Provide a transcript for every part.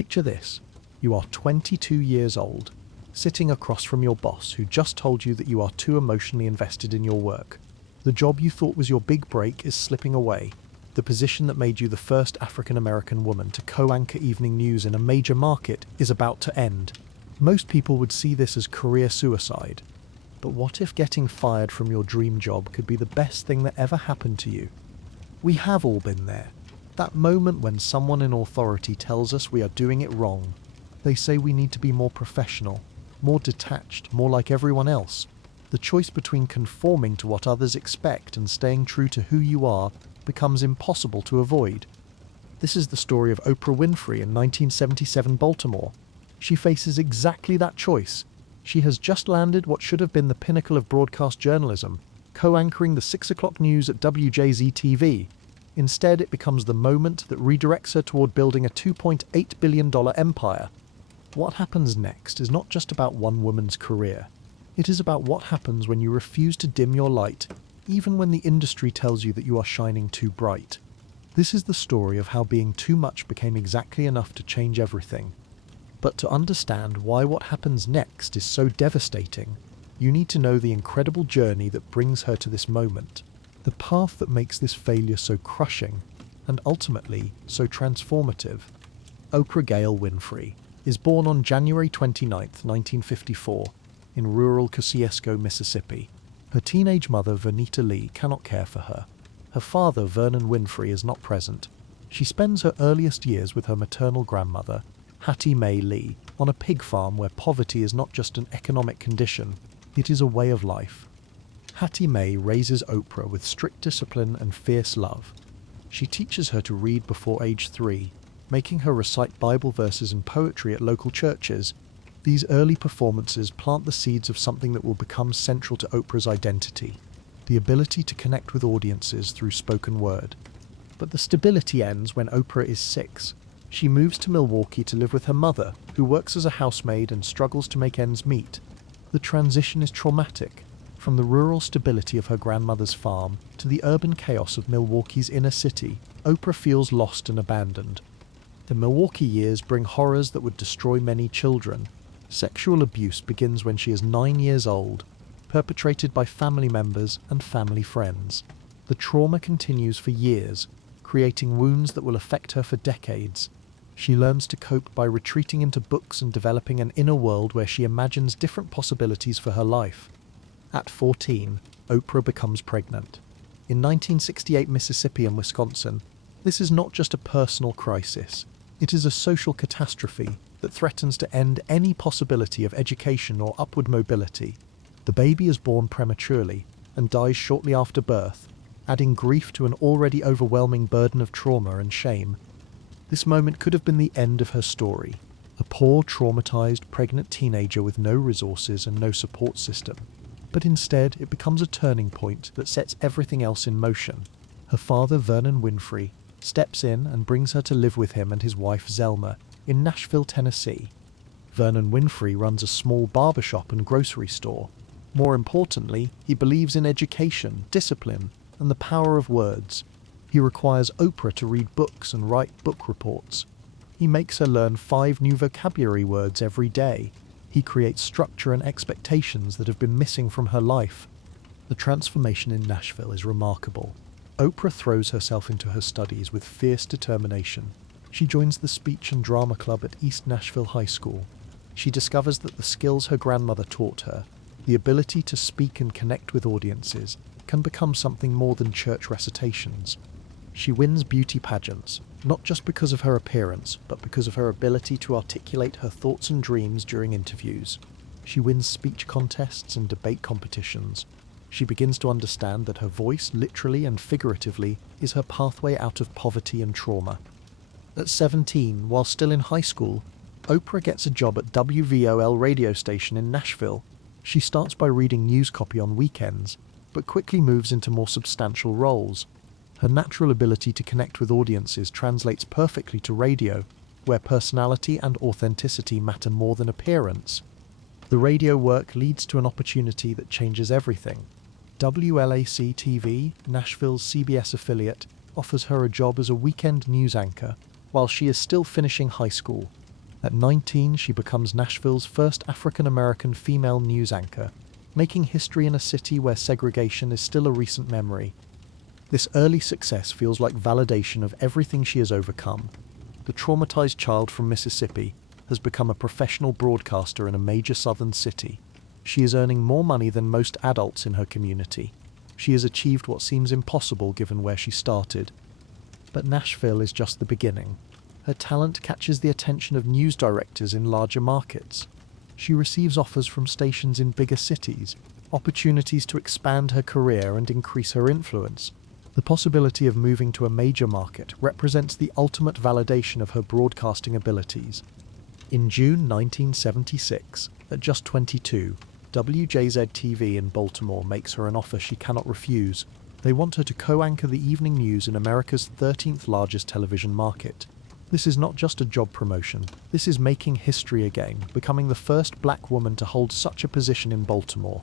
Picture this. You are 22 years old, sitting across from your boss who just told you that you are too emotionally invested in your work. The job you thought was your big break is slipping away. The position that made you the first African-American woman to co-anchor evening news in a major market is about to end. Most people would see this as career suicide. But what if getting fired from your dream job could be the best thing that ever happened to you? We have all been there. That moment when someone in authority tells us we are doing it wrong. They say we need to be more professional, more detached, more like everyone else. The choice between conforming to what others expect and staying true to who you are becomes impossible to avoid. This is the story of Oprah Winfrey in 1977 Baltimore. She faces exactly that choice. She has just landed what should have been the pinnacle of broadcast journalism, co-anchoring the 6 o'clock news at WJZ-TV. Instead, it becomes the moment that redirects her toward building a $2.8 billion empire. What happens next is not just about one woman's career. It is about what happens when you refuse to dim your light, even when the industry tells you that you are shining too bright. This is the story of how being too much became exactly enough to change everything. But to understand why what happens next is so devastating, you need to know the incredible journey that brings her to this moment, the path that makes this failure so crushing, and ultimately so transformative. Oprah Gail Winfrey is born on January 29, 1954, in rural Kosciuszko, Mississippi. Her teenage mother, Vernita Lee, cannot care for her. Her father, Vernon Winfrey, is not present. She spends her earliest years with her maternal grandmother, Hattie Mae Lee, on a pig farm where poverty is not just an economic condition, it is a way of life. Hattie Mae raises Oprah with strict discipline and fierce love. She teaches her to read before age 3, making her recite Bible verses and poetry at local churches. These early performances plant the seeds of something that will become central to Oprah's identity, the ability to connect with audiences through spoken word. But the stability ends when Oprah is 6. She moves to Milwaukee to live with her mother, who works as a housemaid and struggles to make ends meet. The transition is traumatic, from the rural stability of her grandmother's farm to the urban chaos of Milwaukee's inner city. Oprah feels lost and abandoned. The Milwaukee years bring horrors that would destroy many children. Sexual abuse begins when she is 9 years old, perpetrated by family members and family friends. The trauma continues for years, creating wounds that will affect her for decades. She learns to cope by retreating into books and developing an inner world where she imagines different possibilities for her life. At 14, Oprah becomes pregnant. In 1968 Mississippi and Wisconsin, this is not just a personal crisis. It is a social catastrophe that threatens to end any possibility of education or upward mobility. The baby is born prematurely and dies shortly after birth, adding grief to an already overwhelming burden of trauma and shame. This moment could have been the end of her story, a poor, traumatized, pregnant teenager with no resources and no support system. But instead, it becomes a turning point that sets everything else in motion. Her father, Vernon Winfrey, steps in and brings her to live with him and his wife, Zelma, in Nashville, Tennessee. Vernon Winfrey runs a small barbershop and grocery store. More importantly, he believes in education, discipline, and the power of words. He requires Oprah to read books and write book reports. He makes her learn 5 new vocabulary words every day. He creates structure and expectations that have been missing from her life. The transformation in Nashville is remarkable. Oprah throws herself into her studies with fierce determination. She joins the speech and drama club at East Nashville High School. She discovers that the skills her grandmother taught her, the ability to speak and connect with audiences, can become something more than church recitations. She wins beauty pageants, not just because of her appearance, but because of her ability to articulate her thoughts and dreams during interviews. She wins speech contests and debate competitions. She begins to understand that her voice, literally and figuratively, is her pathway out of poverty and trauma. At 17, while still in high school, Oprah gets a job at WVOL radio station in Nashville. She starts by reading news copy on weekends, but quickly moves into more substantial roles. Her natural ability to connect with audiences translates perfectly to radio, where personality and authenticity matter more than appearance. The radio work leads to an opportunity that changes everything. WLAC-TV, Nashville's CBS affiliate, offers her a job as a weekend news anchor while she is still finishing high school. At 19, she becomes Nashville's first African-American female news anchor, making history in a city where segregation is still a recent memory. This early success feels like validation of everything she has overcome. The traumatized child from Mississippi has become a professional broadcaster in a major southern city. She is earning more money than most adults in her community. She has achieved what seems impossible given where she started. But Nashville is just the beginning. Her talent catches the attention of news directors in larger markets. She receives offers from stations in bigger cities, opportunities to expand her career and increase her influence. The possibility of moving to a major market represents the ultimate validation of her broadcasting abilities. In June 1976, at just 22, WJZ-TV in Baltimore makes her an offer she cannot refuse. They want her to co-anchor the evening news in America's 13th largest television market. This is not just a job promotion, this is making history again, becoming the first black woman to hold such a position in Baltimore.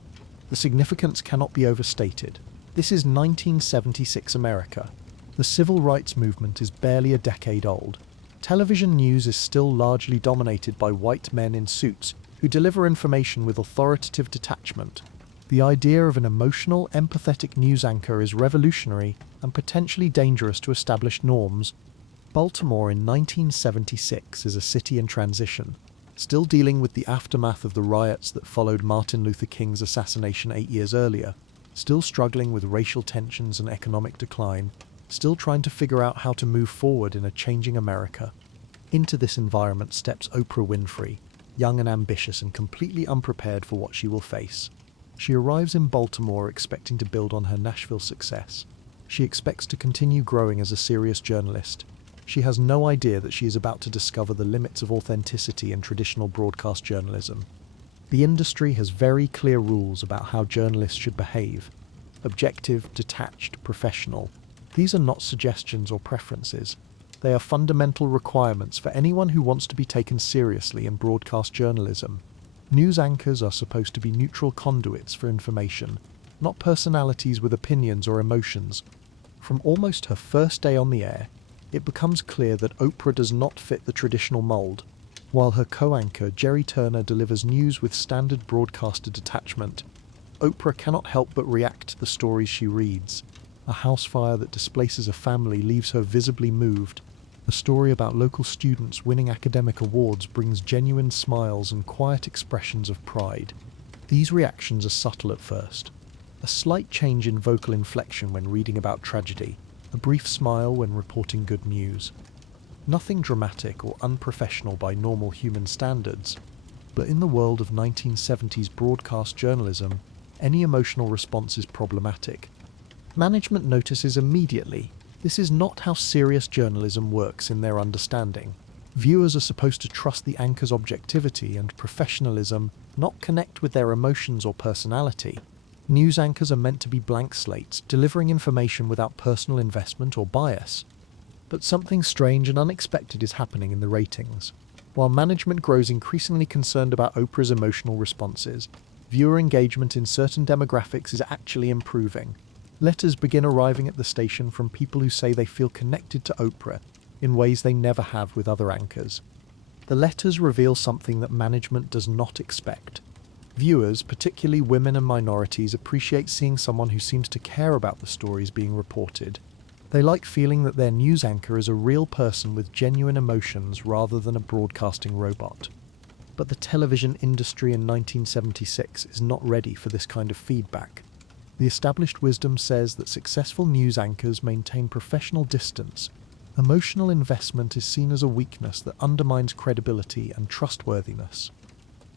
The significance cannot be overstated. This is 1976 America. The civil rights movement is barely a decade old. Television news is still largely dominated by white men in suits who deliver information with authoritative detachment. The idea of an emotional, empathetic news anchor is revolutionary and potentially dangerous to established norms. Baltimore in 1976 is a city in transition, still dealing with the aftermath of the riots that followed Martin Luther King's assassination 8 years earlier, still struggling with racial tensions and economic decline, still trying to figure out how to move forward in a changing America. Into this environment steps Oprah Winfrey, young and ambitious and completely unprepared for what she will face. She arrives in Baltimore expecting to build on her Nashville success. She expects to continue growing as a serious journalist. She has no idea that she is about to discover the limits of authenticity in traditional broadcast journalism. The industry has very clear rules about how journalists should behave: objective, detached, professional. These are not suggestions or preferences. They are fundamental requirements for anyone who wants to be taken seriously in broadcast journalism. News anchors are supposed to be neutral conduits for information, not personalities with opinions or emotions. From almost her first day on the air, it becomes clear that Oprah does not fit the traditional mold. While her co-anchor, Jerry Turner, delivers news with standard broadcaster detachment, Oprah cannot help but react to the stories she reads. A house fire that displaces a family leaves her visibly moved. A story about local students winning academic awards brings genuine smiles and quiet expressions of pride. These reactions are subtle at first. A slight change in vocal inflection when reading about tragedy, a brief smile when reporting good news. Nothing dramatic or unprofessional by normal human standards, but in the world of 1970s broadcast journalism, any emotional response is problematic. Management notices immediately. This is not how serious journalism works in their understanding. Viewers are supposed to trust the anchor's objectivity and professionalism, not connect with their emotions or personality. News anchors are meant to be blank slates, delivering information without personal investment or bias. But something strange and unexpected is happening in the ratings. While management grows increasingly concerned about Oprah's emotional responses, viewer engagement in certain demographics is actually improving. Letters begin arriving at the station from people who say they feel connected to Oprah in ways they never have with other anchors. The letters reveal something that management does not expect. Viewers, particularly women and minorities, appreciate seeing someone who seems to care about the stories being reported. They like feeling that their news anchor is a real person with genuine emotions rather than a broadcasting robot. But the television industry in 1976 is not ready for this kind of feedback. The established wisdom says that successful news anchors maintain professional distance. Emotional investment is seen as a weakness that undermines credibility and trustworthiness.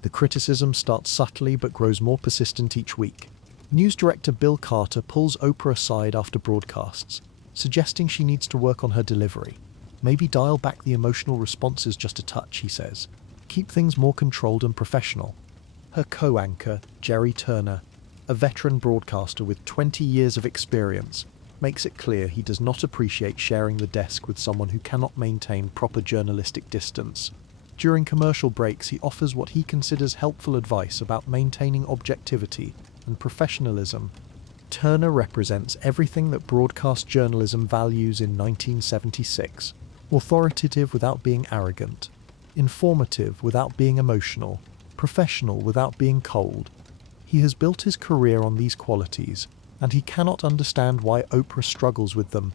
The criticism starts subtly but grows more persistent each week. News director Bill Carter pulls Oprah aside after broadcasts, suggesting she needs to work on her delivery. Maybe dial back the emotional responses just a touch, he says. Keep things more controlled and professional. Her co-anchor, Jerry Turner, a veteran broadcaster with 20 years of experience, makes it clear he does not appreciate sharing the desk with someone who cannot maintain proper journalistic distance. During commercial breaks, he offers what he considers helpful advice about maintaining objectivity and professionalism. Turner represents everything that broadcast journalism values in 1976: authoritative without being arrogant, Informative without being emotional, professional without being cold. He has built his career on these qualities, and he cannot understand why Oprah struggles with them.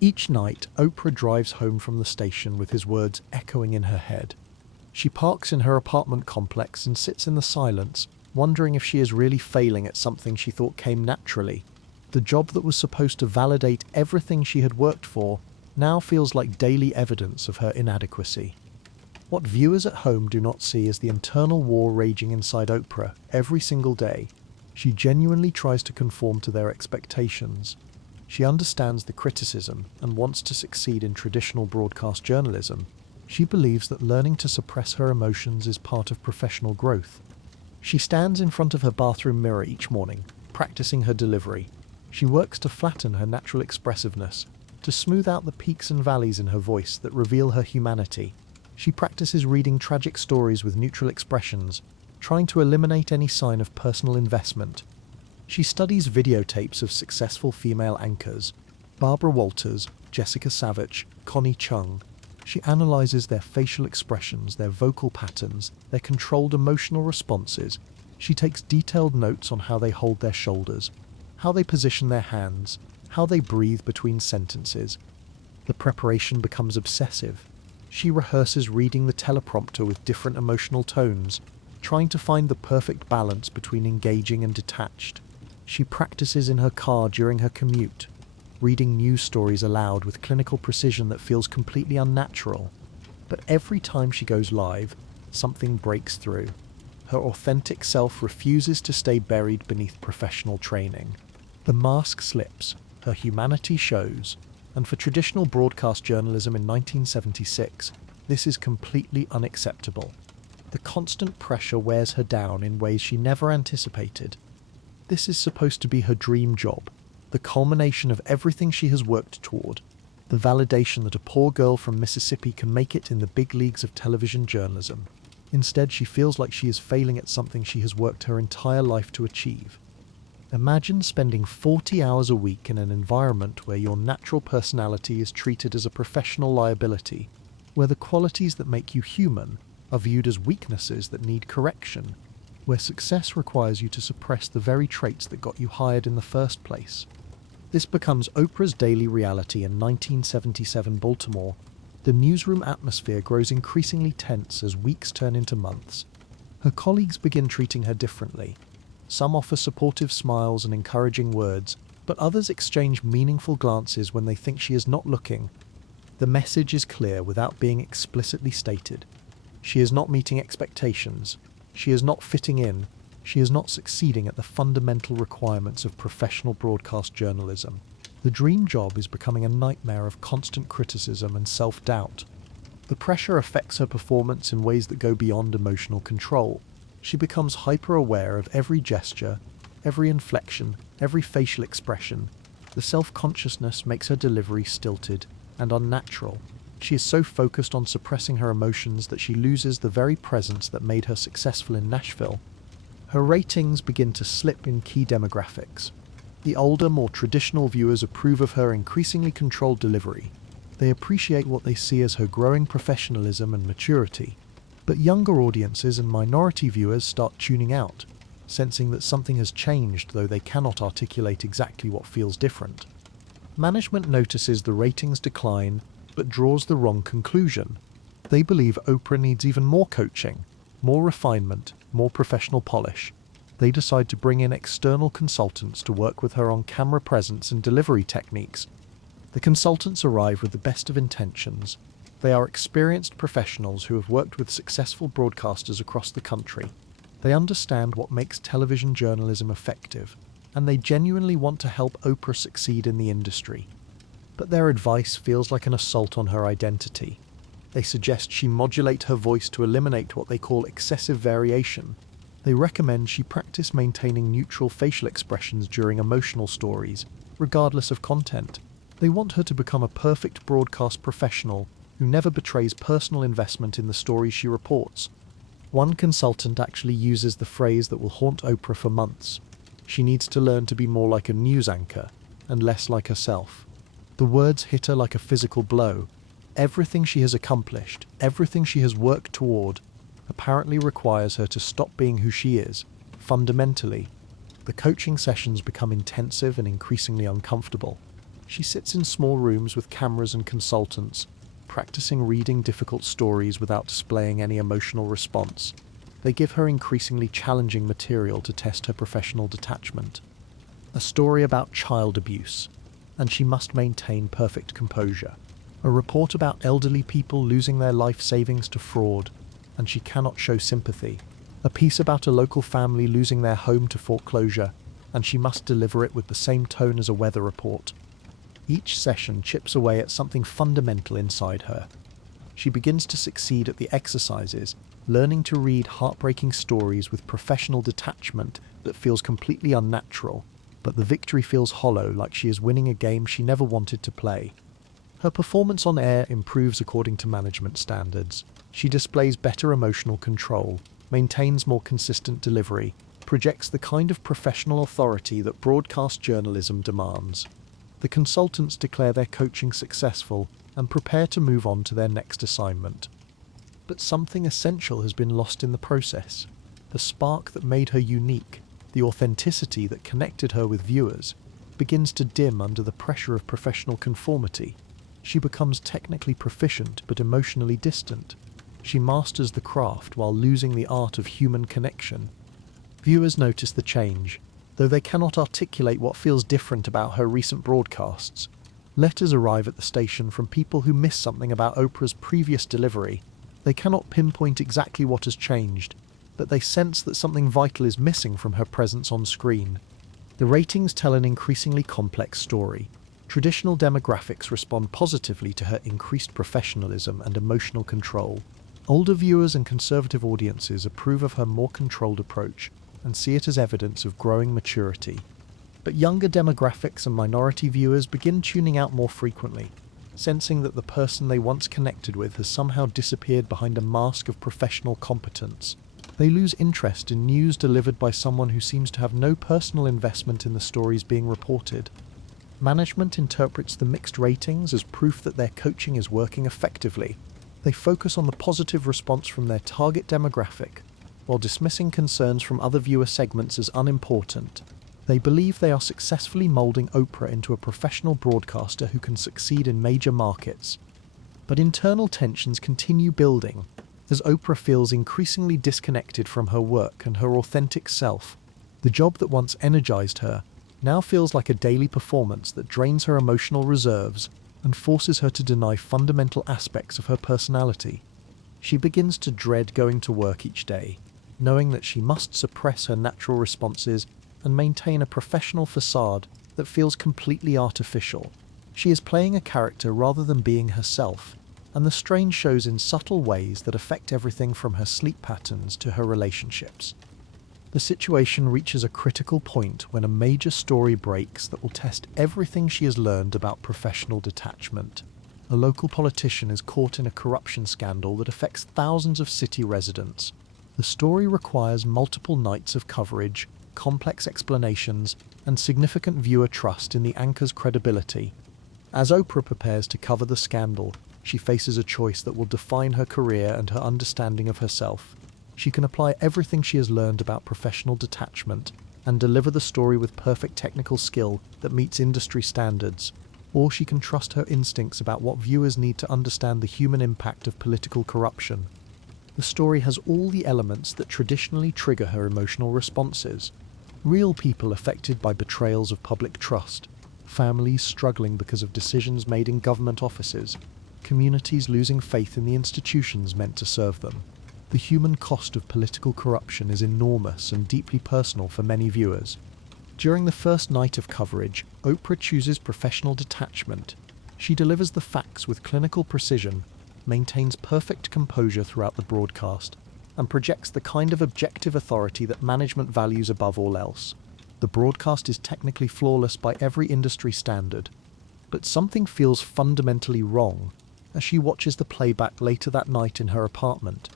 Each night, Oprah drives home from the station with his words echoing in her head. She parks in her apartment complex and sits in the silence, wondering if she is really failing at something she thought came naturally. The job that was supposed to validate everything she had worked for now feels like daily evidence of her inadequacy. What viewers at home do not see is the internal war raging inside Oprah every single day. She genuinely tries to conform to their expectations. She understands the criticism and wants to succeed in traditional broadcast journalism. She believes that learning to suppress her emotions is part of professional growth. She stands in front of her bathroom mirror each morning, practicing her delivery. She works to flatten her natural expressiveness, to smooth out the peaks and valleys in her voice that reveal her humanity. She practices reading tragic stories with neutral expressions, trying to eliminate any sign of personal investment. She studies videotapes of successful female anchors, Barbara Walters, Jessica Savage, Connie Chung. She analyzes their facial expressions, their vocal patterns, their controlled emotional responses. She takes detailed notes on how they hold their shoulders, how they position their hands, how they breathe between sentences. The preparation becomes obsessive. She rehearses reading the teleprompter with different emotional tones, trying to find the perfect balance between engaging and detached. She practices in her car during her commute, reading news stories aloud with clinical precision that feels completely unnatural. But every time she goes live, something breaks through. Her authentic self refuses to stay buried beneath professional training. The mask slips, her humanity shows, and for traditional broadcast journalism in 1976, this is completely unacceptable. The constant pressure wears her down in ways she never anticipated. This is supposed to be her dream job, the culmination of everything she has worked toward, the validation that a poor girl from Mississippi can make it in the big leagues of television journalism. Instead, she feels like she is failing at something she has worked her entire life to achieve. Imagine spending 40 hours a week in an environment where your natural personality is treated as a professional liability, where the qualities that make you human are viewed as weaknesses that need correction, where success requires you to suppress the very traits that got you hired in the first place. This becomes Oprah's daily reality in 1977 Baltimore. The newsroom atmosphere grows increasingly tense as weeks turn into months. Her colleagues begin treating her differently. Some offer supportive smiles and encouraging words, but others exchange meaningful glances when they think she is not looking. The message is clear without being explicitly stated. She is not meeting expectations. She is not fitting in. She is not succeeding at the fundamental requirements of professional broadcast journalism. The dream job is becoming a nightmare of constant criticism and self-doubt. The pressure affects her performance in ways that go beyond emotional control. She becomes hyper-aware of every gesture, every inflection, every facial expression. The self-consciousness makes her delivery stilted and unnatural. She is so focused on suppressing her emotions that she loses the very presence that made her successful in Nashville. Her ratings begin to slip in key demographics. The older, more traditional viewers approve of her increasingly controlled delivery. They appreciate what they see as her growing professionalism and maturity. But younger audiences and minority viewers start tuning out, sensing that something has changed, though they cannot articulate exactly what feels different. Management notices the ratings decline, but draws the wrong conclusion. They believe Oprah needs even more coaching, more refinement, more professional polish. They decide to bring in external consultants to work with her on camera presence and delivery techniques. The consultants arrive with the best of intentions. They are experienced professionals who have worked with successful broadcasters across the country. They understand what makes television journalism effective, and they genuinely want to help Oprah succeed in the industry. But their advice feels like an assault on her identity. They suggest she modulate her voice to eliminate what they call excessive variation. They recommend she practice maintaining neutral facial expressions during emotional stories, regardless of content. They want her to become a perfect broadcast professional who never betrays personal investment in the stories she reports. One consultant actually uses the phrase that will haunt Oprah for months. She needs to learn to be more like a news anchor and less like herself. The words hit her like a physical blow. Everything she has accomplished, everything she has worked toward, apparently requires her to stop being who she is, fundamentally. The coaching sessions become intensive and increasingly uncomfortable. She sits in small rooms with cameras and consultants, practicing reading difficult stories without displaying any emotional response. They give her increasingly challenging material to test her professional detachment. A story about child abuse, and she must maintain perfect composure. A report about elderly people losing their life savings to fraud, and she cannot show sympathy. A piece about a local family losing their home to foreclosure, and she must deliver it with the same tone as a weather report. Each session chips away at something fundamental inside her. She begins to succeed at the exercises, learning to read heartbreaking stories with professional detachment that feels completely unnatural, but the victory feels hollow, like she is winning a game she never wanted to play. Her performance on air improves according to management standards. She displays better emotional control, maintains more consistent delivery, projects the kind of professional authority that broadcast journalism demands. The consultants declare their coaching successful and prepare to move on to their next assignment. But something essential has been lost in the process. The spark that made her unique, the authenticity that connected her with viewers, begins to dim under the pressure of professional conformity. She becomes technically proficient but emotionally distant. She masters the craft while losing the art of human connection. Viewers notice the change, though they cannot articulate what feels different about her recent broadcasts. Letters arrive at the station from people who miss something about Oprah's previous delivery. They cannot pinpoint exactly what has changed, but they sense that something vital is missing from her presence on screen. The ratings tell an increasingly complex story. Traditional demographics respond positively to her increased professionalism and emotional control. Older viewers and conservative audiences approve of her more controlled approach and see it as evidence of growing maturity. But younger demographics and minority viewers begin tuning out more frequently, sensing that the person they once connected with has somehow disappeared behind a mask of professional competence. They lose interest in news delivered by someone who seems to have no personal investment in the stories being reported. Management interprets the mixed ratings as proof that their coaching is working effectively. They focus on the positive response from their target demographic, while dismissing concerns from other viewer segments as unimportant. They believe they are successfully molding Oprah into a professional broadcaster who can succeed in major markets. But internal tensions continue building, as Oprah feels increasingly disconnected from her work and her authentic self. The job that once energized her now feels like a daily performance that drains her emotional reserves and forces her to deny fundamental aspects of her personality. She begins to dread going to work each day, knowing that she must suppress her natural responses and maintain a professional facade that feels completely artificial. She is playing a character rather than being herself, and the strain shows in subtle ways that affect everything from her sleep patterns to her relationships. The situation reaches a critical point when a major story breaks that will test everything she has learned about professional detachment. A local politician is caught in a corruption scandal that affects thousands of city residents. The story requires multiple nights of coverage, complex explanations, and significant viewer trust in the anchor's credibility. As Oprah prepares to cover the scandal, she faces a choice that will define her career and her understanding of herself. She can apply everything she has learned about professional detachment and deliver the story with perfect technical skill that meets industry standards, or she can trust her instincts about what viewers need to understand the human impact of political corruption. The story has all the elements that traditionally trigger her emotional responses. Real people affected by betrayals of public trust, families struggling because of decisions made in government offices, communities losing faith in the institutions meant to serve them. The human cost of political corruption is enormous and deeply personal for many viewers. During the first night of coverage, Oprah chooses professional detachment. She delivers the facts with clinical precision, maintains perfect composure throughout the broadcast, and projects the kind of objective authority that management values above all else. The broadcast is technically flawless by every industry standard, but something feels fundamentally wrong as she watches the playback later that night in her apartment.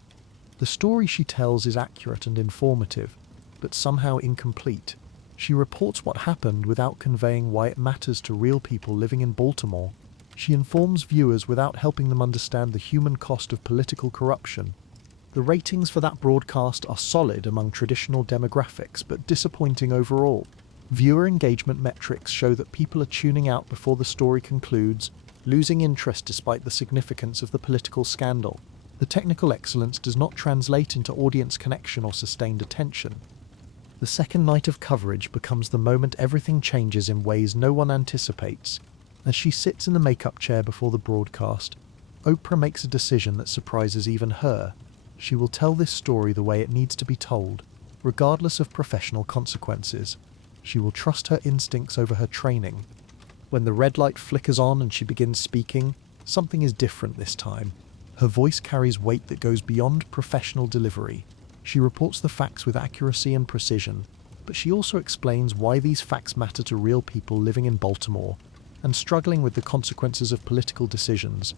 The story she tells is accurate and informative, but somehow incomplete. She reports what happened without conveying why it matters to real people living in Baltimore. She informs viewers without helping them understand the human cost of political corruption. The ratings for that broadcast are solid among traditional demographics, but disappointing overall. Viewer engagement metrics show that people are tuning out before the story concludes, losing interest despite the significance of the political scandal. The technical excellence does not translate into audience connection or sustained attention. The second night of coverage becomes the moment everything changes in ways no one anticipates. As she sits in the makeup chair before the broadcast, Oprah makes a decision that surprises even her. She will tell this story the way it needs to be told, regardless of professional consequences. She will trust her instincts over her training. When the red light flickers on and she begins speaking, something is different this time. Her voice carries weight that goes beyond professional delivery. She reports the facts with accuracy and precision, but she also explains why these facts matter to real people living in Baltimore and struggling with the consequences of political decisions.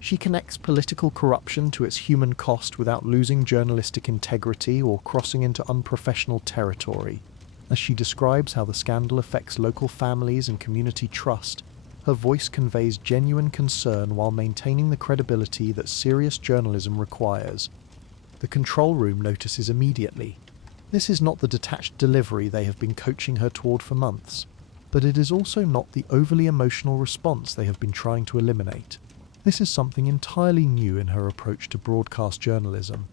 She connects political corruption to its human cost without losing journalistic integrity or crossing into unprofessional territory. As she describes how the scandal affects local families and community trust, her voice conveys genuine concern while maintaining the credibility that serious journalism requires. The control room notices immediately. This is not the detached delivery they have been coaching her toward for months, but it is also not the overly emotional response they have been trying to eliminate. This is something entirely new in her approach to broadcast journalism.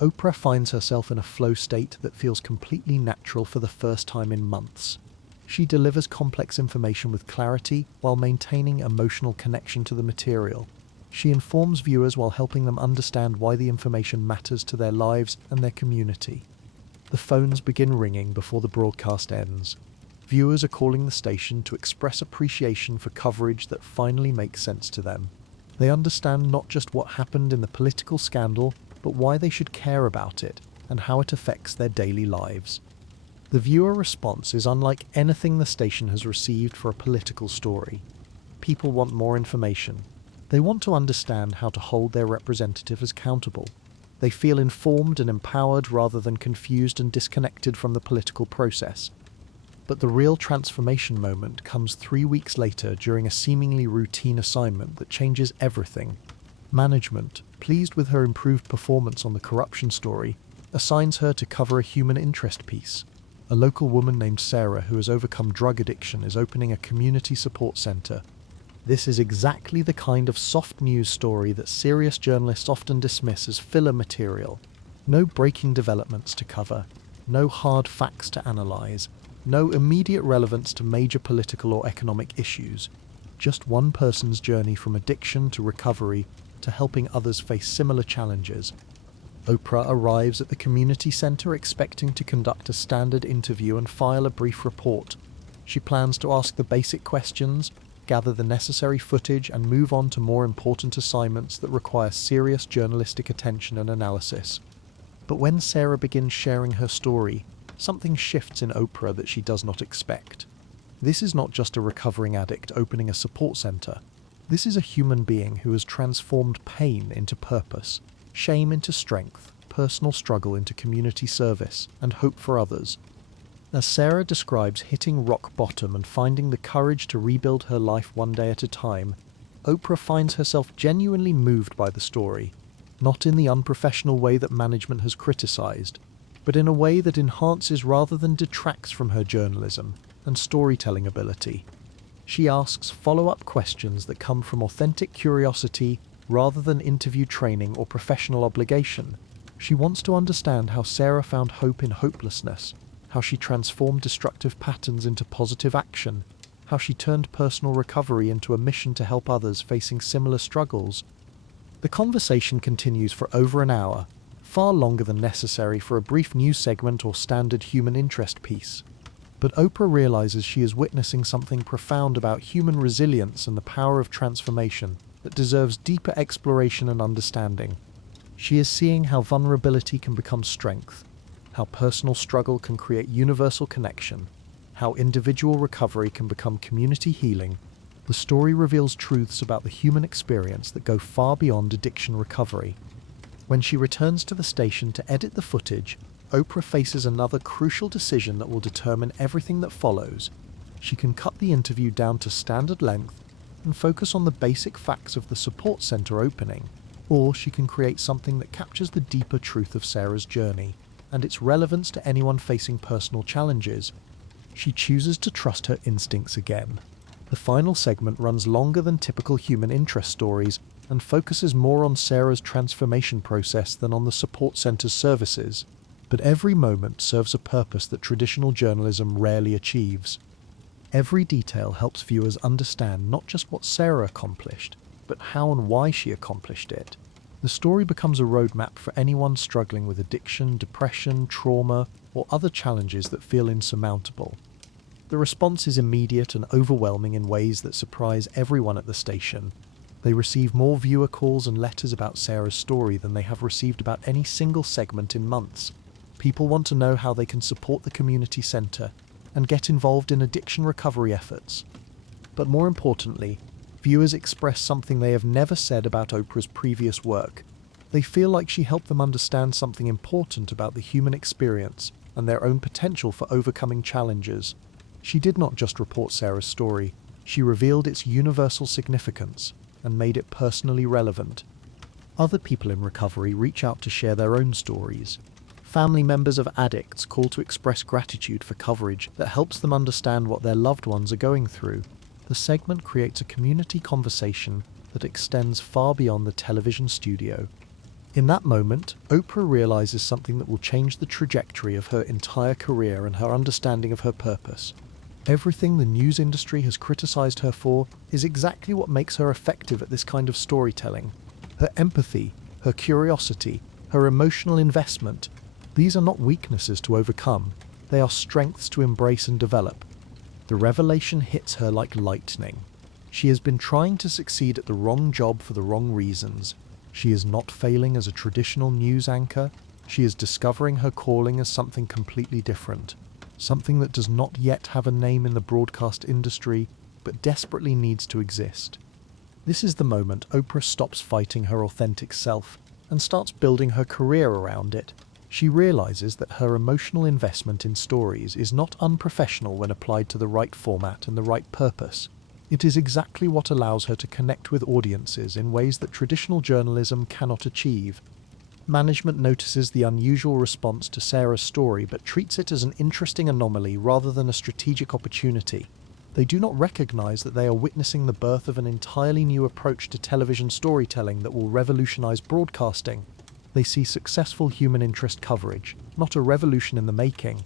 Oprah finds herself in a flow state that feels completely natural for the first time in months. She delivers complex information with clarity while maintaining emotional connection to the material. She informs viewers while helping them understand why the information matters to their lives and their community. The phones begin ringing before the broadcast ends. Viewers are calling the station to express appreciation for coverage that finally makes sense to them. They understand not just what happened in the political scandal, but why they should care about it and how it affects their daily lives. The viewer response is unlike anything the station has received for a political story. People want more information. They want to understand how to hold their representatives accountable. They feel informed and empowered rather than confused and disconnected from the political process. But the real transformation moment comes 3 weeks later during a seemingly routine assignment that changes everything. Management, pleased with her improved performance on the corruption story, assigns her to cover a human interest piece. A local woman named Sarah who has overcome drug addiction is opening a community support center. This is exactly the kind of soft news story that serious journalists often dismiss as filler material. No breaking developments to cover, no hard facts to analyze, no immediate relevance to major political or economic issues. Just one person's journey from addiction to recovery to helping others face similar challenges. Oprah arrives at the community center expecting to conduct a standard interview and file a brief report. She plans to ask the basic questions, gather the necessary footage, and move on to more important assignments that require serious journalistic attention and analysis. But when Sarah begins sharing her story, something shifts in Oprah that she does not expect. This is not just a recovering addict opening a support center. This is a human being who has transformed pain into purpose, shame into strength, personal struggle into community service, and hope for others. As Sarah describes hitting rock bottom and finding the courage to rebuild her life one day at a time, Oprah finds herself genuinely moved by the story, not in the unprofessional way that management has criticized, but in a way that enhances rather than detracts from her journalism and storytelling ability. She asks follow-up questions that come from authentic curiosity rather than interview training or professional obligation. She wants to understand how Sarah found hope in hopelessness, how she transformed destructive patterns into positive action, how she turned personal recovery into a mission to help others facing similar struggles. The conversation continues for over an hour, far longer than necessary for a brief news segment or standard human interest piece. But Oprah realizes she is witnessing something profound about human resilience and the power of transformation that deserves deeper exploration and understanding. She is seeing how vulnerability can become strength, how personal struggle can create universal connection, how individual recovery can become community healing. The story reveals truths about the human experience that go far beyond addiction recovery. When she returns to the station to edit the footage, Oprah faces another crucial decision that will determine everything that follows. She can cut the interview down to standard length, and focus on the basic facts of the support center opening, or she can create something that captures the deeper truth of Sarah's journey and its relevance to anyone facing personal challenges. She chooses to trust her instincts again. The final segment runs longer than typical human interest stories and focuses more on Sarah's transformation process than on the support center's services. But every moment serves a purpose that traditional journalism rarely achieves. Every detail helps viewers understand not just what Sarah accomplished, but how and why she accomplished it. The story becomes a roadmap for anyone struggling with addiction, depression, trauma, or other challenges that feel insurmountable. The response is immediate and overwhelming in ways that surprise everyone at the station. They receive more viewer calls and letters about Sarah's story than they have received about any single segment in months. People want to know how they can support the community centre and get involved in addiction recovery efforts. But more importantly, viewers express something they have never said about Oprah's previous work. They feel like she helped them understand something important about the human experience and their own potential for overcoming challenges. She did not just report Sarah's story, she revealed its universal significance and made it personally relevant. Other people in recovery reach out to share their own stories. Family members of addicts call to express gratitude for coverage that helps them understand what their loved ones are going through. The segment creates a community conversation that extends far beyond the television studio. In that moment, Oprah realizes something that will change the trajectory of her entire career and her understanding of her purpose. Everything the news industry has criticized her for is exactly what makes her effective at this kind of storytelling. Her empathy, her curiosity, her emotional investment. These are not weaknesses to overcome, they are strengths to embrace and develop. The revelation hits her like lightning. She has been trying to succeed at the wrong job for the wrong reasons. She is not failing as a traditional news anchor, she is discovering her calling as something completely different. Something that does not yet have a name in the broadcast industry, but desperately needs to exist. This is the moment Oprah stops fighting her authentic self and starts building her career around it. She realizes that her emotional investment in stories is not unprofessional when applied to the right format and the right purpose. It is exactly what allows her to connect with audiences in ways that traditional journalism cannot achieve. Management notices the unusual response to Sarah's story but treats it as an interesting anomaly rather than a strategic opportunity. They do not recognize that they are witnessing the birth of an entirely new approach to television storytelling that will revolutionize broadcasting. They see successful human interest coverage, not a revolution in the making.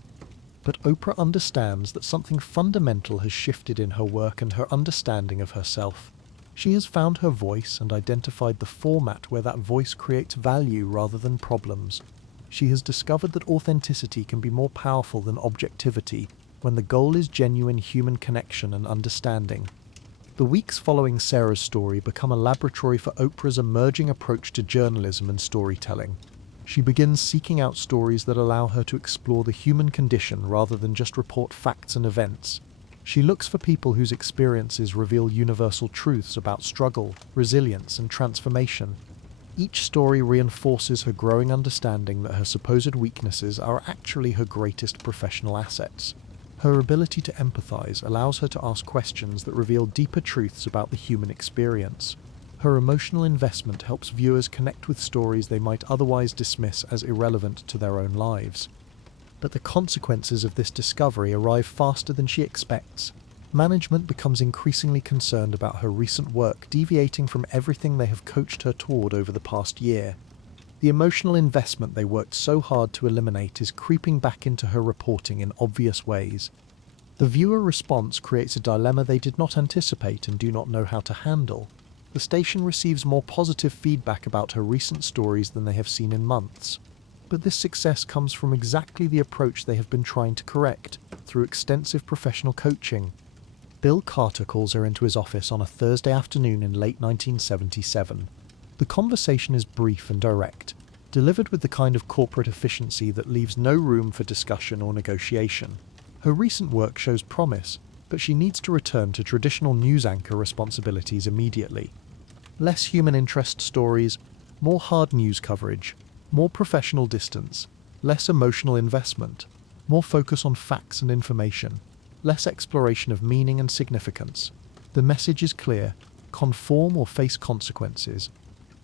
But Oprah understands that something fundamental has shifted in her work and her understanding of herself. She has found her voice and identified the format where that voice creates value rather than problems. She has discovered that authenticity can be more powerful than objectivity when the goal is genuine human connection and understanding. The weeks following Sarah's story become a laboratory for Oprah's emerging approach to journalism and storytelling. She begins seeking out stories that allow her to explore the human condition rather than just report facts and events. She looks for people whose experiences reveal universal truths about struggle, resilience, and transformation. Each story reinforces her growing understanding that her supposed weaknesses are actually her greatest professional assets. Her ability to empathize allows her to ask questions that reveal deeper truths about the human experience. Her emotional investment helps viewers connect with stories they might otherwise dismiss as irrelevant to their own lives. But the consequences of this discovery arrive faster than she expects. Management becomes increasingly concerned about her recent work deviating from everything they have coached her toward over the past year. The emotional investment they worked so hard to eliminate is creeping back into her reporting in obvious ways. The viewer response creates a dilemma they did not anticipate and do not know how to handle. The station receives more positive feedback about her recent stories than they have seen in months. But this success comes from exactly the approach they have been trying to correct, through extensive professional coaching. Bill Carter calls her into his office on a Thursday afternoon in late 1977. The conversation is brief and direct, delivered with the kind of corporate efficiency that leaves no room for discussion or negotiation. Her recent work shows promise, but she needs to return to traditional news anchor responsibilities immediately. Less human interest stories, more hard news coverage, more professional distance, less emotional investment, more focus on facts and information, less exploration of meaning and significance. The message is clear: conform or face consequences.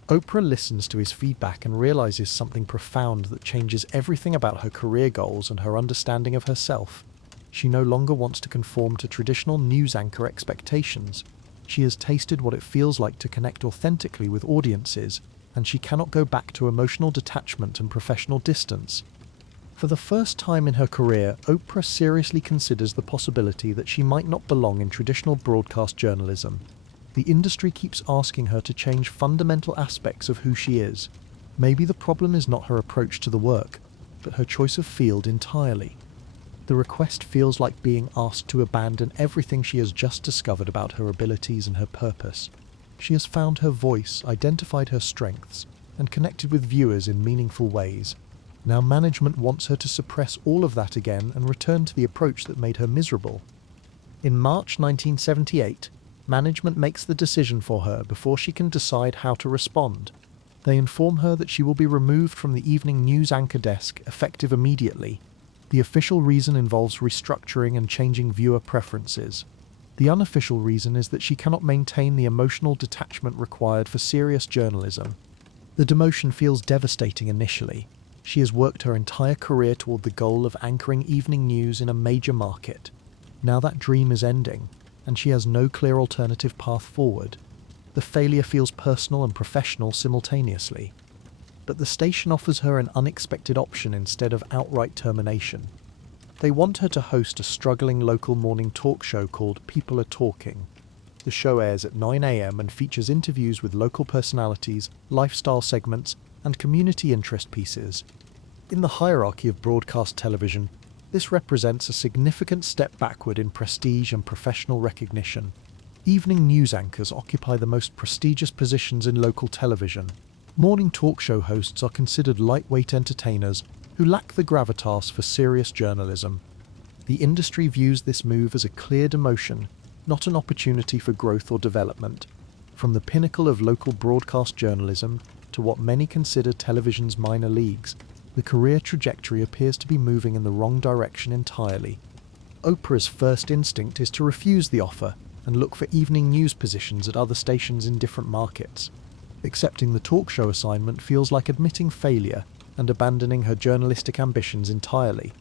Oprah listens to his feedback and realizes something profound that changes everything about her career goals and her understanding of herself. She no longer wants to conform to traditional news anchor expectations. She has tasted what it feels like to connect authentically with audiences, and she cannot go back to emotional detachment and professional distance. For the first time in her career, Oprah seriously considers the possibility that she might not belong in traditional broadcast journalism. The industry keeps asking her to change fundamental aspects of who she is. Maybe the problem is not her approach to the work, but her choice of field entirely. The request feels like being asked to abandon everything she has just discovered about her abilities and her purpose. She has found her voice, identified her strengths, and connected with viewers in meaningful ways. Now management wants her to suppress all of that again and return to the approach that made her miserable. In March 1978, management makes the decision for her before she can decide how to respond. They inform her that she will be removed from the evening news anchor desk effective immediately. The official reason involves restructuring and changing viewer preferences. The unofficial reason is that she cannot maintain the emotional detachment required for serious journalism. The demotion feels devastating initially. She has worked her entire career toward the goal of anchoring evening news in a major market. Now that dream is ending, and she has no clear alternative path forward. The failure feels personal and professional simultaneously. But the station offers her an unexpected option instead of outright termination. They want her to host a struggling local morning talk show called People Are Talking. The show airs at 9 a.m. and features interviews with local personalities, lifestyle segments, and community interest pieces. In the hierarchy of broadcast television, this represents a significant step backward in prestige and professional recognition. Evening news anchors occupy the most prestigious positions in local television. Morning talk show hosts are considered lightweight entertainers who lack the gravitas for serious journalism. The industry views this move as a clear demotion, not an opportunity for growth or development. From the pinnacle of local broadcast journalism to what many consider television's minor leagues, the career trajectory appears to be moving in the wrong direction entirely. Oprah's first instinct is to refuse the offer and look for evening news positions at other stations in different markets. Accepting the talk show assignment feels like admitting failure and abandoning her journalistic ambitions entirely.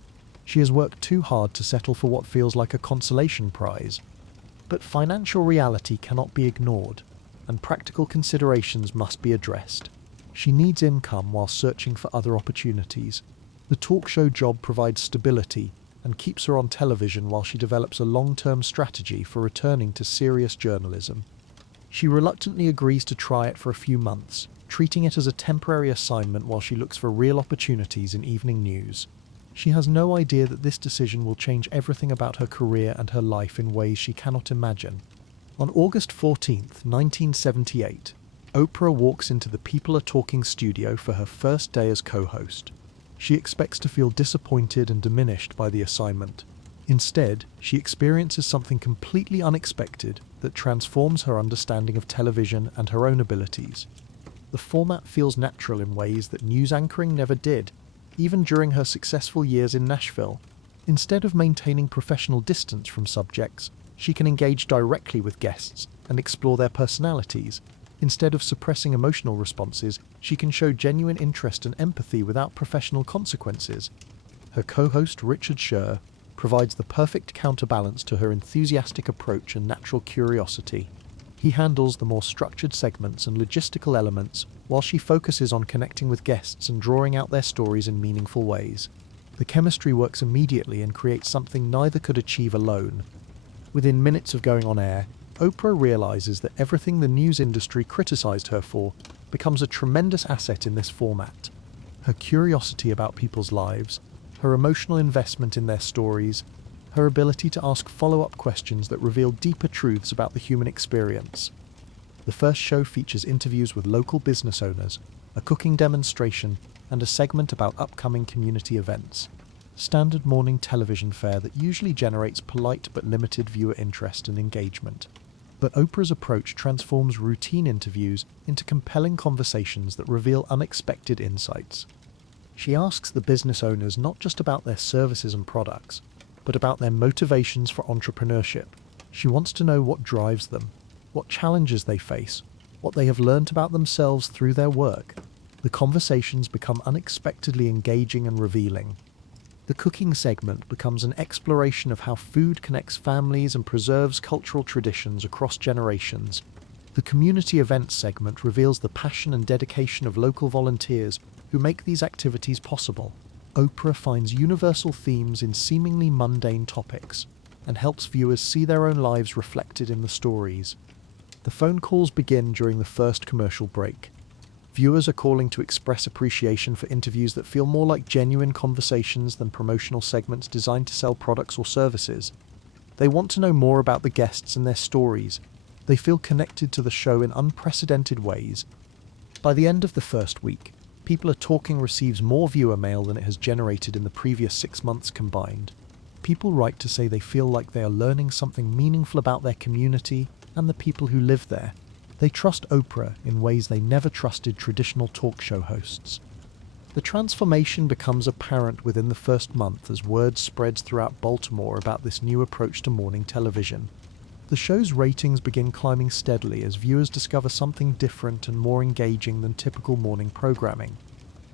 She has worked too hard to settle for what feels like a consolation prize. But financial reality cannot be ignored, and practical considerations must be addressed. She needs income while searching for other opportunities. The talk show job provides stability and keeps her on television while she develops a long-term strategy for returning to serious journalism. She reluctantly agrees to try it for a few months, treating it as a temporary assignment while she looks for real opportunities in evening news. She has no idea that this decision will change everything about her career and her life in ways she cannot imagine. On August 14th, 1978, Oprah walks into the People Are Talking studio for her first day as co-host. She expects to feel disappointed and diminished by the assignment. Instead, she experiences something completely unexpected that transforms her understanding of television and her own abilities. The format feels natural in ways that news anchoring never did, even during her successful years in Nashville. Instead of maintaining professional distance from subjects, she can engage directly with guests and explore their personalities. Instead of suppressing emotional responses, she can show genuine interest and empathy without professional consequences. Her co-host, Richard Scher, provides the perfect counterbalance to her enthusiastic approach and natural curiosity. He handles the more structured segments and logistical elements, while she focuses on connecting with guests and drawing out their stories in meaningful ways. The chemistry works immediately and creates something neither could achieve alone. Within minutes of going on air, Oprah realizes that everything the news industry criticized her for becomes a tremendous asset in this format. Her curiosity about people's lives, her emotional investment in their stories, her ability to ask follow-up questions that reveal deeper truths about the human experience. The first show features interviews with local business owners, a cooking demonstration, and a segment about upcoming community events. Standard morning television fare that usually generates polite but limited viewer interest and engagement. But Oprah's approach transforms routine interviews into compelling conversations that reveal unexpected insights. She asks the business owners not just about their services and products, but about their motivations for entrepreneurship. She wants to know what drives them, what challenges they face, what they have learned about themselves through their work. The conversations become unexpectedly engaging and revealing. The cooking segment becomes an exploration of how food connects families and preserves cultural traditions across generations. The community events segment reveals the passion and dedication of local volunteers who make these activities possible. Oprah finds universal themes in seemingly mundane topics and helps viewers see their own lives reflected in the stories. The phone calls begin during the first commercial break. Viewers are calling to express appreciation for interviews that feel more like genuine conversations than promotional segments designed to sell products or services. They want to know more about the guests and their stories. They feel connected to the show in unprecedented ways. By the end of the first week, People Are Talking receives more viewer mail than it has generated in the previous 6 months combined. People write to say they feel like they are learning something meaningful about their community and the people who live there. They trust Oprah in ways they never trusted traditional talk show hosts. The transformation becomes apparent within the first month as word spreads throughout Baltimore about this new approach to morning television. The show's ratings begin climbing steadily as viewers discover something different and more engaging than typical morning programming.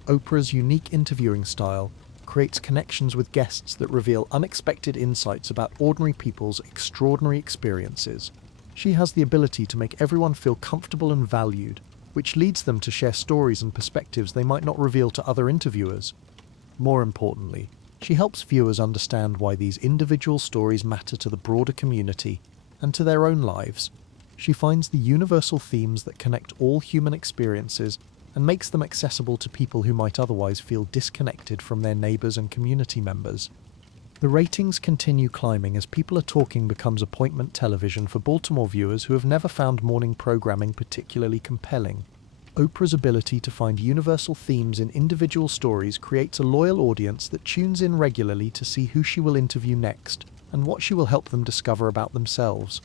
Oprah's unique interviewing style creates connections with guests that reveal unexpected insights about ordinary people's extraordinary experiences. She has the ability to make everyone feel comfortable and valued, which leads them to share stories and perspectives they might not reveal to other interviewers. More importantly, she helps viewers understand why these individual stories matter to the broader community and to their own lives. She finds the universal themes that connect all human experiences and makes them accessible to people who might otherwise feel disconnected from their neighbors and community members. The ratings continue climbing as People Are Talking becomes appointment television for Baltimore viewers who have never found morning programming particularly compelling. Oprah's ability to find universal themes in individual stories creates a loyal audience that tunes in regularly to see who she will interview next and what she will help them discover about themselves.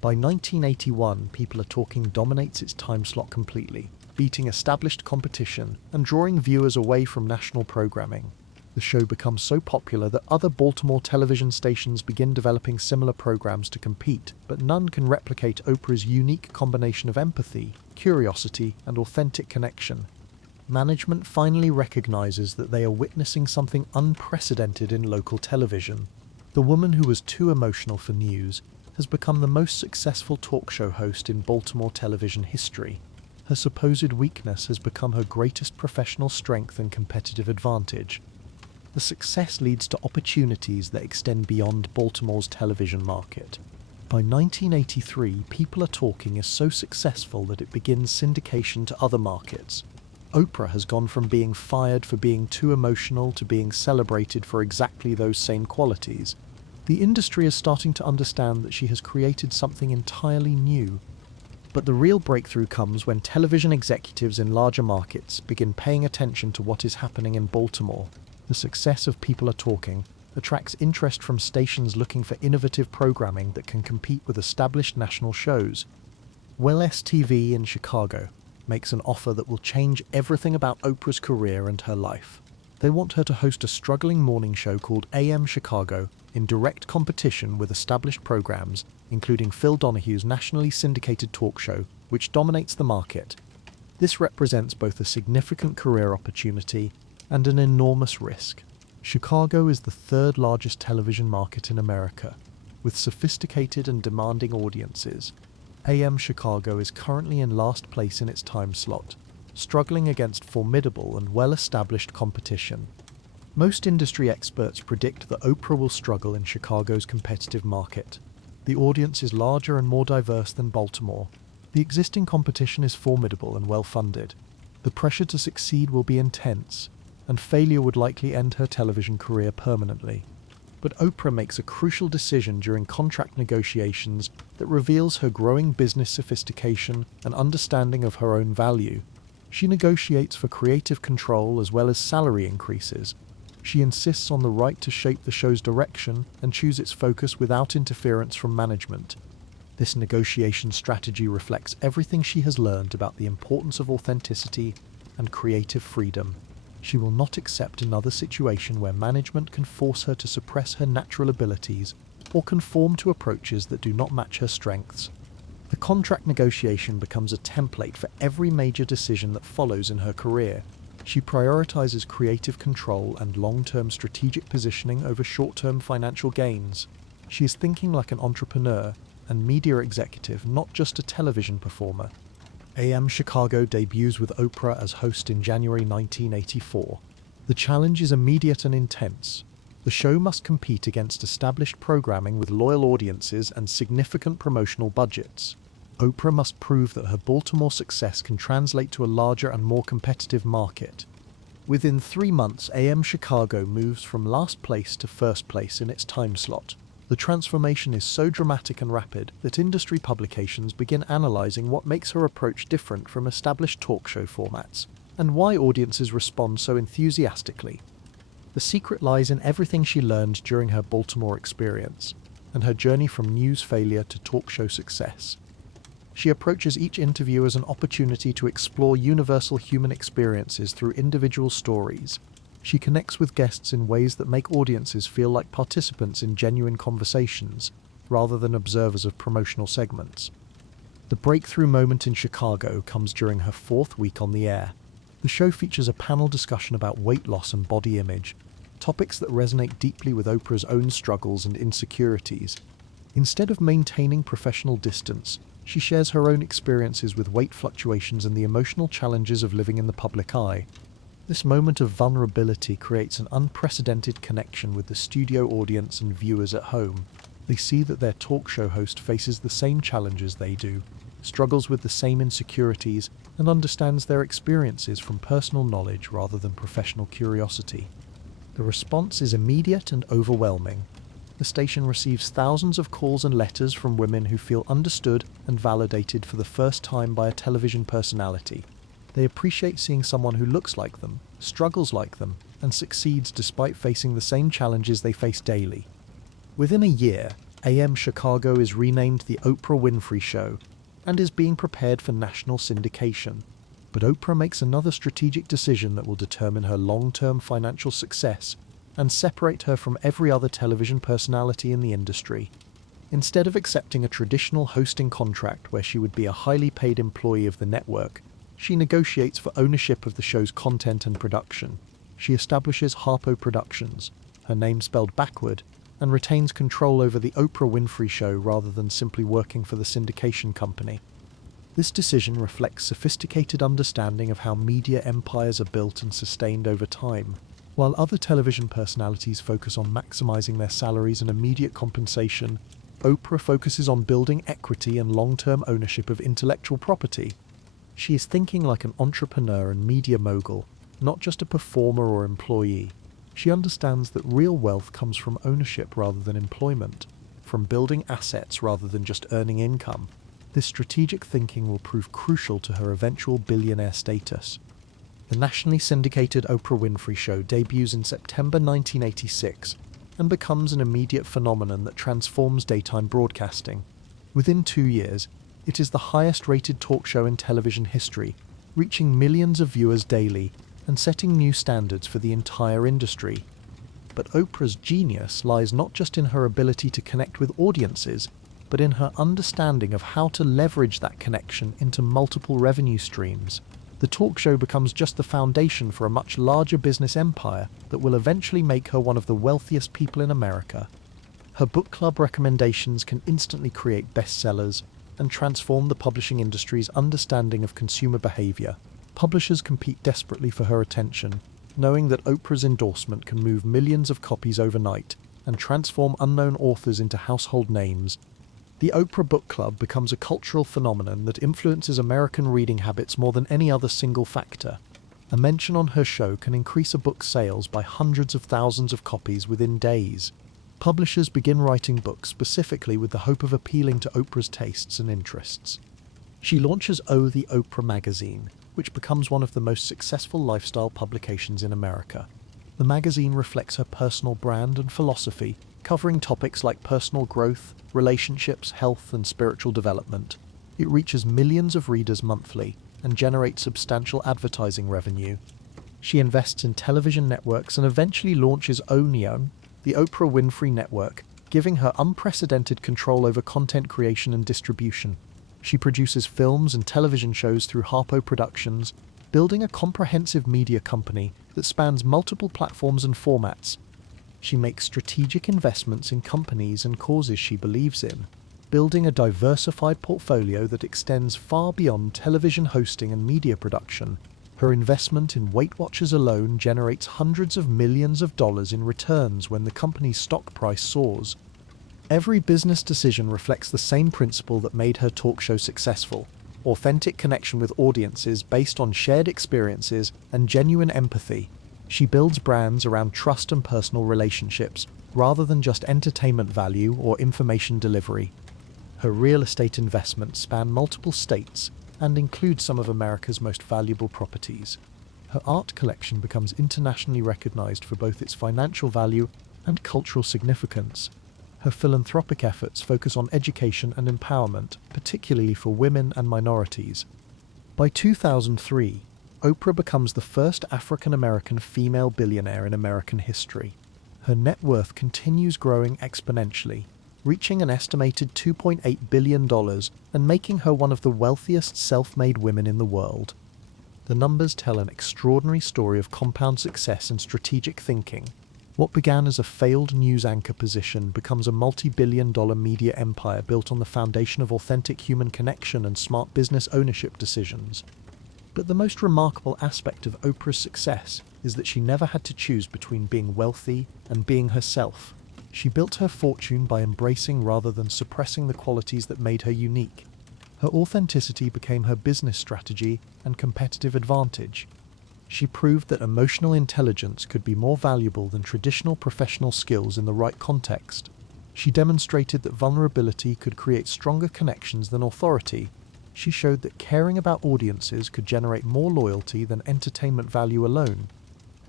By 1981, People Are Talking dominates its time slot completely, beating established competition and drawing viewers away from national programming. The show becomes so popular that other Baltimore television stations begin developing similar programs to compete, but none can replicate Oprah's unique combination of empathy, curiosity, and authentic connection. Management finally recognizes that they are witnessing something unprecedented in local television. The woman who was too emotional for news has become the most successful talk show host in Baltimore television history. Her supposed weakness has become her greatest professional strength and competitive advantage. The success leads to opportunities that extend beyond Baltimore's television market. By 1983, People Are Talking is so successful that it begins syndication to other markets. Oprah has gone from being fired for being too emotional to being celebrated for exactly those same qualities. The industry is starting to understand that she has created something entirely new. But the real breakthrough comes when television executives in larger markets begin paying attention to what is happening in Baltimore. The success of People Are Talking attracts interest from stations looking for innovative programming that can compete with established national shows. TV in Chicago makes an offer that will change everything about Oprah's career and her life. They want her to host a struggling morning show called AM Chicago in direct competition with established programs, including Phil Donahue's nationally syndicated talk show, which dominates the market. This represents both a significant career opportunity and an enormous risk. Chicago is the third largest television market in America, with sophisticated and demanding audiences. AM Chicago is currently in last place in its time slot, struggling against formidable and well-established competition. Most industry experts predict that Oprah will struggle in Chicago's competitive market. The audience is larger and more diverse than Baltimore. The existing competition is formidable and well-funded. The pressure to succeed will be intense, and failure would likely end her television career permanently. But Oprah makes a crucial decision during contract negotiations that reveals her growing business sophistication and understanding of her own value. She negotiates for creative control as well as salary increases. She insists on the right to shape the show's direction and choose its focus without interference from management. This negotiation strategy reflects everything she has learned about the importance of authenticity and creative freedom. She will not accept another situation where management can force her to suppress her natural abilities or conform to approaches that do not match her strengths. The contract negotiation becomes a template for every major decision that follows in her career. She prioritizes creative control and long-term strategic positioning over short-term financial gains. She is thinking like an entrepreneur and media executive, not just a television performer. AM Chicago debuts with Oprah as host in January 1984. The challenge is immediate and intense. The show must compete against established programming with loyal audiences and significant promotional budgets. Oprah must prove that her Baltimore success can translate to a larger and more competitive market. Within 3 months, AM Chicago moves from last place to first place in its time slot. The transformation is so dramatic and rapid that industry publications begin analyzing what makes her approach different from established talk show formats, and why audiences respond so enthusiastically. The secret lies in everything she learned during her Baltimore experience, and her journey from news failure to talk show success. She approaches each interview as an opportunity to explore universal human experiences through individual stories. She connects with guests in ways that make audiences feel like participants in genuine conversations, rather than observers of promotional segments. The breakthrough moment in Chicago comes during her 4th week on the air. The show features a panel discussion about weight loss and body image, topics that resonate deeply with Oprah's own struggles and insecurities. Instead of maintaining professional distance, she shares her own experiences with weight fluctuations and the emotional challenges of living in the public eye. This moment of vulnerability creates an unprecedented connection with the studio audience and viewers at home. They see that their talk show host faces the same challenges they do, struggles with the same insecurities, and understands their experiences from personal knowledge rather than professional curiosity. The response is immediate and overwhelming. The station receives thousands of calls and letters from women who feel understood and validated for the first time by a television personality. They appreciate seeing someone who looks like them, struggles like them, and succeeds despite facing the same challenges they face daily. Within a year, AM Chicago is renamed The Oprah Winfrey Show and is being prepared for national syndication. But Oprah makes another strategic decision that will determine her long-term financial success and separate her from every other television personality in the industry. Instead of accepting a traditional hosting contract where she would be a highly paid employee of the network, she negotiates for ownership of the show's content and production. She establishes Harpo Productions, her name spelled backward, and retains control over the Oprah Winfrey Show rather than simply working for the syndication company. This decision reflects sophisticated understanding of how media empires are built and sustained over time. While other television personalities focus on maximizing their salaries and immediate compensation, Oprah focuses on building equity and long-term ownership of intellectual property. She is thinking like an entrepreneur and media mogul, not just a performer or employee. She understands that real wealth comes from ownership rather than employment, from building assets rather than just earning income. This strategic thinking will prove crucial to her eventual billionaire status. The nationally syndicated Oprah Winfrey Show debuts in September 1986 and becomes an immediate phenomenon that transforms daytime broadcasting. Within 2 years, it is the highest-rated talk show in television history, reaching millions of viewers daily and setting new standards for the entire industry. But Oprah's genius lies not just in her ability to connect with audiences, but in her understanding of how to leverage that connection into multiple revenue streams. The talk show becomes just the foundation for a much larger business empire that will eventually make her one of the wealthiest people in America. Her book club recommendations can instantly create bestsellers and transform the publishing industry's understanding of consumer behavior. Publishers compete desperately for her attention, knowing that Oprah's endorsement can move millions of copies overnight and transform unknown authors into household names. The Oprah Book Club becomes a cultural phenomenon that influences American reading habits more than any other single factor. A mention on her show can increase a book's sales by hundreds of thousands of copies within days. Publishers begin writing books specifically with the hope of appealing to Oprah's tastes and interests. She launches the Oprah magazine, which becomes one of the most successful lifestyle publications in America. The magazine reflects her personal brand and philosophy, covering topics like personal growth, relationships, health, and spiritual development. It reaches millions of readers monthly and generates substantial advertising revenue. She invests in television networks and eventually launches OWN, the Oprah Winfrey Network, giving her unprecedented control over content creation and distribution. She produces films and television shows through Harpo Productions, building a comprehensive media company that spans multiple platforms and formats. She makes strategic investments in companies and causes she believes in, building a diversified portfolio that extends far beyond television hosting and media production. Her investment in Weight Watchers alone generates hundreds of millions of dollars in returns when the company's stock price soars. Every business decision reflects the same principle that made her talk show successful: authentic connection with audiences based on shared experiences and genuine empathy. She builds brands around trust and personal relationships, rather than just entertainment value or information delivery. Her real estate investments span multiple states and include some of America's most valuable properties. Her art collection becomes internationally recognized for both its financial value and cultural significance. Her philanthropic efforts focus on education and empowerment, particularly for women and minorities. By 2003, Oprah becomes the first African-American female billionaire in American history. Her net worth continues growing exponentially, reaching an estimated $2.8 billion and making her one of the wealthiest self-made women in the world. The numbers tell an extraordinary story of compound success and strategic thinking. What began as a failed news anchor position becomes a multi-billion-dollar media empire built on the foundation of authentic human connection and smart business ownership decisions. But the most remarkable aspect of Oprah's success is that she never had to choose between being wealthy and being herself. She built her fortune by embracing rather than suppressing the qualities that made her unique. Her authenticity became her business strategy and competitive advantage. She proved that emotional intelligence could be more valuable than traditional professional skills in the right context. She demonstrated that vulnerability could create stronger connections than authority. She showed that caring about audiences could generate more loyalty than entertainment value alone.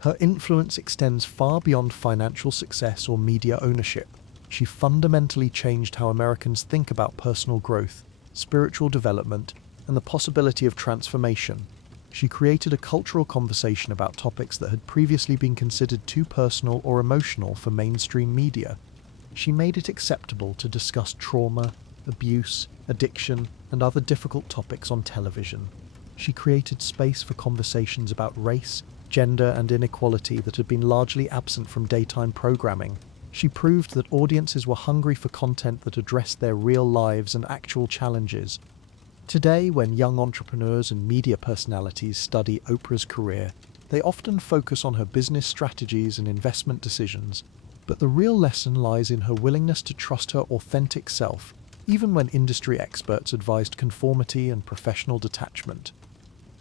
Her influence extends far beyond financial success or media ownership. She fundamentally changed how Americans think about personal growth, spiritual development, and the possibility of transformation. She created a cultural conversation about topics that had previously been considered too personal or emotional for mainstream media. She made it acceptable to discuss trauma, abuse, addiction, and other difficult topics on television. She created space for conversations about race, gender, and inequality that had been largely absent from daytime programming. She proved that audiences were hungry for content that addressed their real lives and actual challenges. Today, when young entrepreneurs and media personalities study Oprah's career, they often focus on her business strategies and investment decisions, but the real lesson lies in her willingness to trust her authentic self, even when industry experts advised conformity and professional detachment.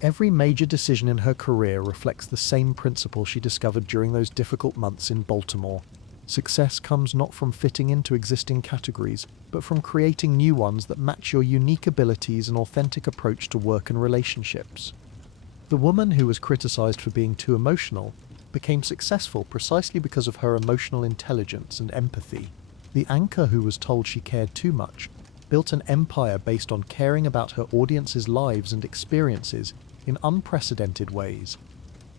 Every major decision in her career reflects the same principle she discovered during those difficult months in Baltimore. Success comes not from fitting into existing categories, but from creating new ones that match your unique abilities and authentic approach to work and relationships. The woman who was criticized for being too emotional became successful precisely because of her emotional intelligence and empathy. The anchor who was told she cared too much built an empire based on caring about her audience's lives and experiences in unprecedented ways.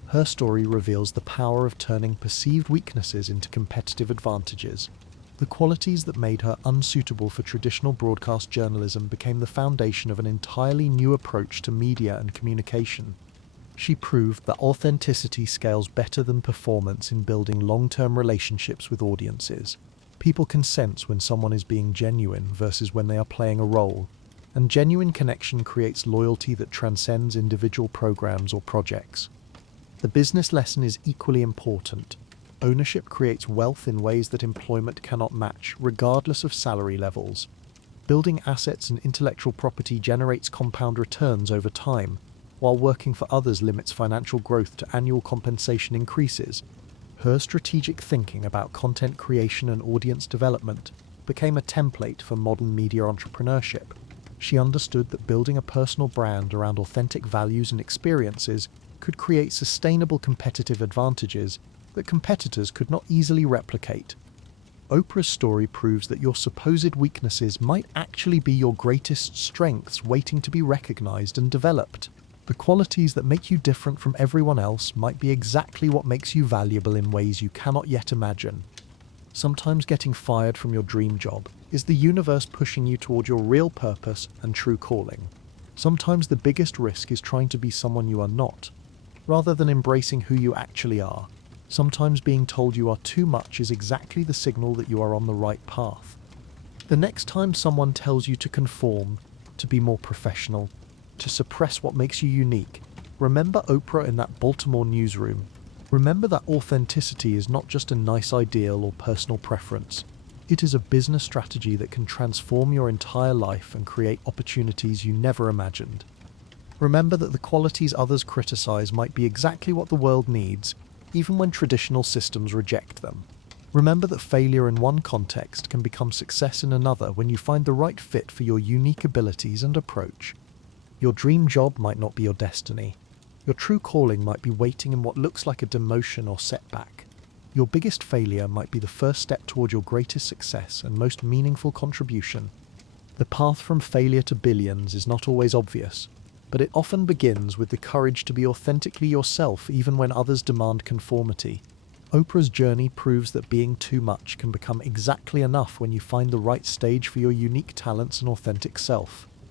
Her story reveals the power of turning perceived weaknesses into competitive advantages. The qualities that made her unsuitable for traditional broadcast journalism became the foundation of an entirely new approach to media and communication. She proved that authenticity scales better than performance in building long-term relationships with audiences. People can sense when someone is being genuine versus when they are playing a role, and genuine connection creates loyalty that transcends individual programs or projects. The business lesson is equally important. Ownership creates wealth in ways that employment cannot match, regardless of salary levels. Building assets and intellectual property generates compound returns over time, while working for others limits financial growth to annual compensation increases. Her strategic thinking about content creation and audience development became a template for modern media entrepreneurship. She understood that building a personal brand around authentic values and experiences could create sustainable competitive advantages that competitors could not easily replicate. Oprah's story proves that your supposed weaknesses might actually be your greatest strengths waiting to be recognized and developed. The qualities that make you different from everyone else might be exactly what makes you valuable in ways you cannot yet imagine. Sometimes getting fired from your dream job is the universe pushing you toward your real purpose and true calling. Sometimes the biggest risk is trying to be someone you are not, rather than embracing who you actually are. Sometimes being told you are too much is exactly the signal that you are on the right path. The next time someone tells you to conform, to be more professional, to suppress what makes you unique, remember Oprah in that Baltimore newsroom. Remember that authenticity is not just a nice ideal or personal preference. It is a business strategy that can transform your entire life and create opportunities you never imagined. Remember that the qualities others criticize might be exactly what the world needs, even when traditional systems reject them. Remember that failure in one context can become success in another when you find the right fit for your unique abilities and approach. Your dream job might not be your destiny. Your true calling might be waiting in what looks like a demotion or setback. Your biggest failure might be the first step toward your greatest success and most meaningful contribution. The path from failure to billions is not always obvious, but it often begins with the courage to be authentically yourself even when others demand conformity. Oprah's journey proves that being too much can become exactly enough when you find the right stage for your unique talents and authentic self.